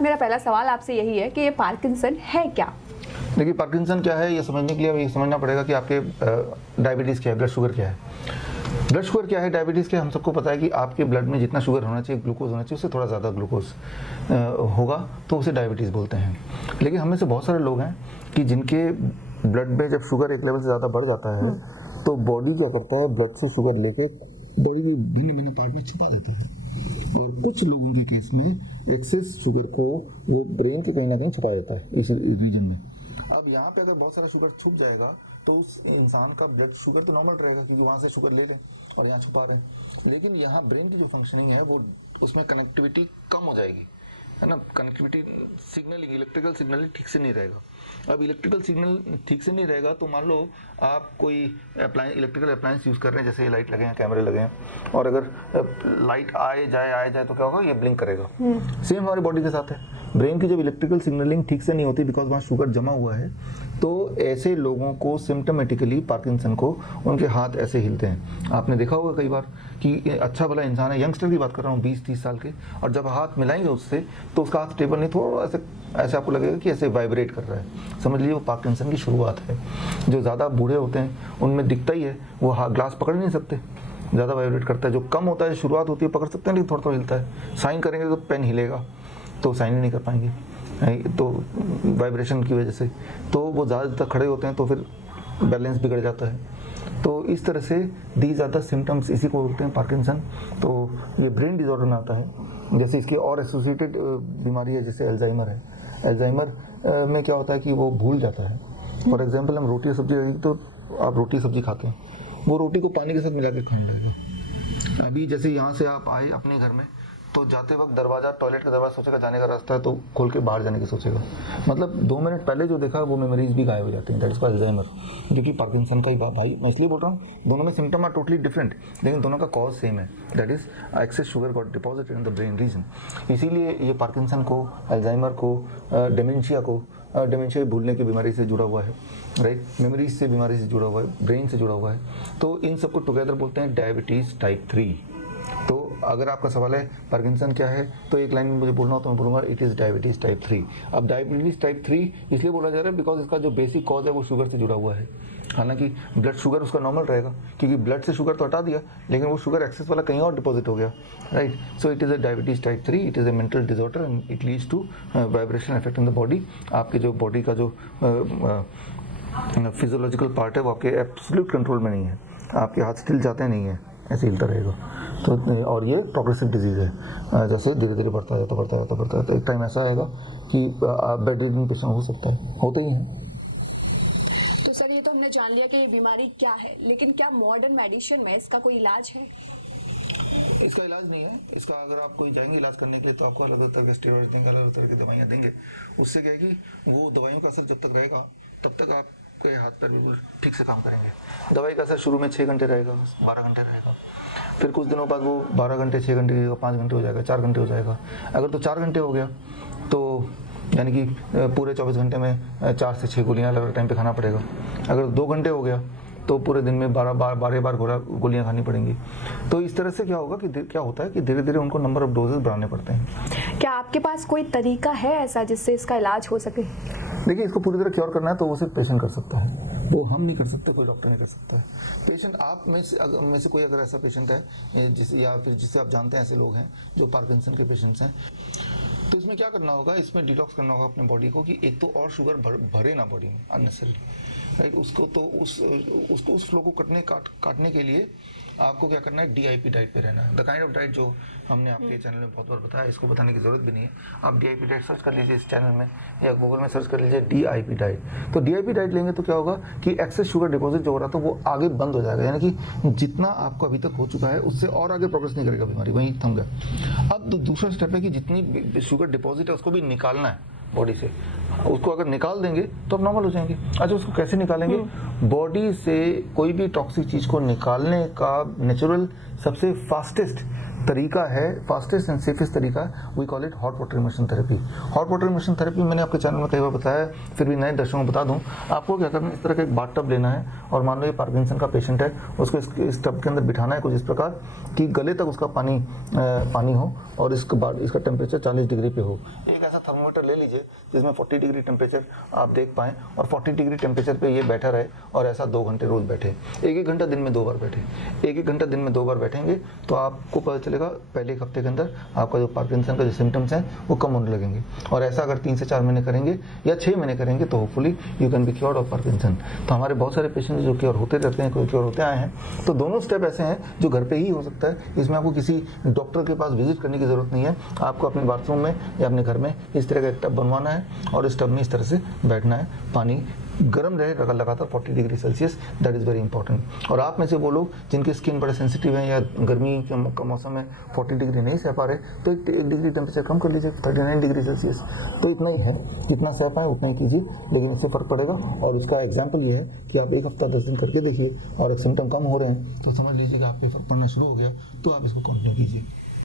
मेरा पहला सवाल आपसे यही है कि ये पार्किंसन है क्या? देखिए, पार्किंसन क्या है ये समझने के लिए हमें ये समझना पड़ेगा कि आपके डायबिटीज़ क्या है, ब्लड शुगर क्या है। ब्लड शुगर क्या है, डायबिटीज़ क्या है, हम सबको पता है कि आपके ब्लड में जितना शुगर होना चाहिए, ग्लूकोज होना चाहिए, उससे थोड़ा ज़्यादा ग्लूकोज होगा तो उसे डायबिटीज़ बोलते हैं। लेकिन हमें से बहुत सारे लोग हैं कि जिनके ब्लड में जब शुगर एक लेवल से ज़्यादा बढ़ जाता है तो बॉडी क्या करता है, ब्लड से शुगर लेके बॉडी की भिन्न भिन्न पार्ट में छुपा देता है। और कुछ लोगों के केस में एक्सेस शुगर को वो ब्रेन के कहीं ना कहीं छुपा देता है इस रीजन में। अब यहाँ पे अगर बहुत सारा शुगर छुप जाएगा तो उस इंसान का ब्लड शुगर तो नॉर्मल रहेगा क्योंकि वहाँ से शुगर ले रहे हैं और यहाँ छुपा रहे हैं। लेकिन यहाँ ब्रेन की जो फंक्शनिंग है वो उसमें कनेक्टिविटी कम हो जाएगी, है ना। कनेक्टिविटी सिग्नलिंग, इलेक्ट्रिकल सिग्नलिंग ठीक से नहीं रहेगा। अब इलेक्ट्रिकल सिग्नल ठीक से नहीं रहेगा तो मान लो आप कोई इलेक्ट्रिकल अप्लायंस यूज़ कर रहे हैं, जैसे ये लाइट लगे हैं, कैमरे लगे हैं, और अगर लाइट आए जाए तो क्या होगा, ये ब्लिंक करेगा। सेम हमारी बॉडी के साथ है। ब्रेन की जब इलेक्ट्रिकल सिग्नलिंग ठीक से नहीं होती बिकॉज वहाँ शुगर जमा हुआ है तो ऐसे लोगों को सिम्टमेटिकली पार्किंसन को उनके हाथ ऐसे हिलते हैं। आपने देखा होगा कई बार कि अच्छा भला इंसान है, यंगस्टर की बात कर रहा हूँ 20-30 साल के, और जब हाथ मिलाएंगे उससे तो उसका हाथ स्टेबल नहीं, थोड़ा ऐसे आपको लगेगा कि ऐसे वाइब्रेट कर रहा है। समझ लीजिए वो पार्किंसन की शुरुआत है। जो ज़्यादा बूढ़े होते हैं उनमें दिखता ही है, वो ग्लास पकड़ नहीं सकते, ज़्यादा वाइब्रेट करता है। जो कम होता है, शुरुआत होती है, पकड़ सकते हैं लेकिन थोड़ा हिलता है। साइन करेंगे तो पेन हिलेगा तो साइन ही नहीं कर पाएंगे तो वाइब्रेशन की वजह से। तो वो ज़्यादा खड़े होते हैं तो फिर बैलेंस बिगड़ जाता है। तो इस तरह से दीज आर द सिम्टम्स, इसी को बोलते हैं पार्किंसन। तो ये ब्रेन डिजॉर्डर में आता है। जैसे इसकी और एसोसिएटेड बीमारी है जैसे अल्जाइमर है। अल्जाइमर में क्या होता है कि वो भूल जाता है। फॉर एग्जाम्पल हम रोटी सब्जी, तो आप रोटी सब्जी खाते हैं, वो रोटी को पानी के साथ मिला के खाने लगेगा। अभी जैसे यहाँ से आप आए अपने घर में तो जाते वक्त दरवाजा, टॉयलेट का दरवाजा सोचेगा जाने का रास्ता है तो खोल के बाहर जाने की सोचेगा। मतलब 2 मिनट पहले जो देखा वो मेमोरीज भी गायब हो जाती हैं। दैट इज कॉल्ड अल्जाइमर, क्योंकि पार्किंसन का ही बात भाई मैं इसलिए बोल रहा हूँ, दोनों में सिम्टम आर टोटली डिफरेंट लेकिन दोनों का कॉज सेम है। That is excess sugar got deposited in the brain region. इसीलिए ये पार्किंसन को, अल्जाइमर को, डेमेंशिया भूलने की बीमारी से जुड़ा हुआ है, राइट, मेमोरीज से बीमारी से जुड़ा हुआ है, ब्रेन से जुड़ा हुआ है। तो इन सबको टुगेदर बोलते हैं डायबिटीज़ टाइप 3। तो अगर आपका सवाल है पार्किंसन क्या है तो एक लाइन में मुझे बोलना हो तो मैं बोलूँगा इट इज़ डायबिटीज़ टाइप 3। अब डायबिटीज़ टाइप 3 इसलिए बोला जा रहा है बिकॉज इसका जो बेसिक कॉज है वो शुगर से जुड़ा हुआ है। हालांकि ब्लड शुगर उसका नॉर्मल रहेगा क्योंकि ब्लड से शुगर तो हटा दिया लेकिन वो शुगर एक्सेस वाला कहीं और डिपॉजिट हो गया, right. So it is a diabetes type 3, it is a mental disorder and it leads to vibration effect in the body. आपके जो बॉडी का जो फिजियोलॉजिकल पार्ट है वो आपके एब्सोल्यूट कंट्रोल में नहीं है, आपके हाथ स्टिल जाते नहीं है, ऐसे हिलता रहेगा। तो और ये प्रोग्रेसिव डिजीज़ है, जैसे धीरे धीरे बढ़ता है तो एक टाइम ऐसा आएगा कि बेड रिडन पेशेंट हो सकता है, होते ही हैं। तो सर ये तो हमने जान लिया कि ये बीमारी क्या है, लेकिन क्या मॉडर्न मेडिसिन में इसका कोई इलाज है? इसका इलाज नहीं है। इसका अगर आप कोई जाएंगे इलाज करने के लिए तो आपको अलग अलग तरह के स्टेरॉइड देंगे, अलग अलग तरह की दवाइयाँ देंगे। उससे क्या है कि वो दवाइयों का असर जब तक रहेगा तब तक आपके हाथ पैर बिल्कुल ठीक से काम करेंगे। दवाई का असर शुरू में 6 घंटे रहेगा, 12 घंटे रहेगा, फिर कुछ दिनों बाद वो 12 घंटे, 6 घंटे, 5 घंटे हो जाएगा, 4 घंटे हो जाएगा। अगर तो 4 घंटे हो गया तो यानी कि पूरे 24 घंटे में 4 से 6 गोलियाँ अलग अलग टाइम पे खाना पड़ेगा। अगर 2 घंटे हो गया तो पूरे दिन में 12 बार गोलियाँ खानी पड़ेंगी। तो इस तरह से क्या होगा कि क्या होता है कि धीरे धीरे उनको नंबर ऑफ डोजेस बढ़ाने पड़ते हैं। क्या आपके पास कोई तरीका है ऐसा जिससे इसका इलाज हो सके? देखिए, इसको पूरी तरह क्योर करना है तो वो सिर्फ पेशेंट कर सकता है, वो हम नहीं कर सकते, कोई डॉक्टर नहीं कर सकता है। पेशेंट आप में से कोई अगर ऐसा पेशेंट है जिसे या फिर जिससे आप जानते हैं ऐसे लोग हैं जो पार्किंसन के पेशेंट्स हैं, तो इसमें क्या करना होगा, इसमें डिटॉक्स करना होगा अपने बॉडी को कि एक तो और शुगर भरे ना बॉडी में अननेसेसरी, राइट। उसको तो उस फ्लो को काटने के लिए आपको क्या करना है, DIP डाइट पे रहना है। द काइंड ऑफ डाइट जो हमने आपके चैनल में बहुत बार बताया, इसको बताने की जरूरत भी नहीं है। आप DIP डाइट सर्च कर लीजिए इस चैनल में या गूगल में सर्च कर लीजिए DIP डाइट। तो DIP डाइट लेंगे तो क्या होगा कि एक्सेस शुगर डिपॉजिट जो हो रहा था वो आगे बंद हो जाएगा, यानी कि जितना आपको अभी तक हो चुका है उससे और आगे प्रोग्रेस नहीं करेगा बीमारी, वहीं थम गया। अब दूसरा स्टेप है कि जितनी शुगर डिपॉजिट है उसको भी निकालना है बॉडी से। उसको अगर निकाल देंगे तो अब नॉर्मल हो जाएंगे। अच्छा, उसको कैसे निकालेंगे? बॉडी से कोई भी टॉक्सिक चीज़ को निकालने का नेचुरल सबसे फास्टेस्ट तरीका है, फास्टेस्ट एंड सेफेस्ट तरीका है, we call it hot water immersion therapy. Hot water immersion therapy मैंने आपके चैनल में कई बार बताया है, फिर भी नए दर्शकों को बता दूं। आपको क्या करना है, इस तरह का एक बाथ टब लेना है और मान लो ये पार्किंसन का पेशेंट है, उसको इस टब के अंदर बिठाना है कुछ इस प्रकार कि गले तक उसका पानी हो और इसके बाद इसका टेम्परेचर 40 डिग्री पे हो। एक ऐसा थर्मोमीटर ले लीजिए जिसमें 40 डिग्री टेम्परेचर आप देख पाएँ और 40 डिग्री टेम्परेचर पे ये बैठा रहे और ऐसा 2 घंटे रोज बैठे, 1-1 घंटा दिन में 2 बार बैठे। 1-1 घंटा दिन में 2 बार बैठेंगे तो आपको पता चलेगा पहले 1 हफ्ते के अंदर आपका जो पार्किंसन का जो सिम्टम्स हैं वो कम होने लगेंगे। और ऐसा अगर 3 से 4 महीने करेंगे या 6 महीने करेंगे तो hopefully you can be cured of Parkinson. तो हमारे बहुत सारे पेशेंट जो क्योर होते रहते हैं, कोई क्योर होते आए हैं। तो दोनों स्टेप ऐसे हैं जो घर पे ही हो सकता है, इसमें आपको किसी डॉक्टर के पास विजिट करने की जरूरत नहीं है। आपको अपने बाथरूम में या अपने घर में इस तरह का एक टब बनवाना है और इस टब में इस तरह से बैठना है, पानी गर्म रहे लगातार 40 degree Celsius, that is very important. और आप में से वो लोग जिनकी स्किन बड़े सेंसिटिव हैं या गर्मी का मौसम में 40 डिग्री नहीं सह पा रहे, तो 1 डिग्री टेम्परेचर कम कर लीजिए, 39 डिग्री सेल्सियस। तो इतना ही है, जितना सह पाए उतना ही कीजिए, लेकिन इससे फ़र्क पड़ेगा। और उसका एग्जाम्पल ये है कि आप 1 हफ्ता 10 दिन करके देखिए और सिम्टम कम हो रहे हैं तो समझ लीजिए कि आप पे फ़र्क पड़ना शुरू हो गया, तो आप इसको कंटिन्यू कीजिए।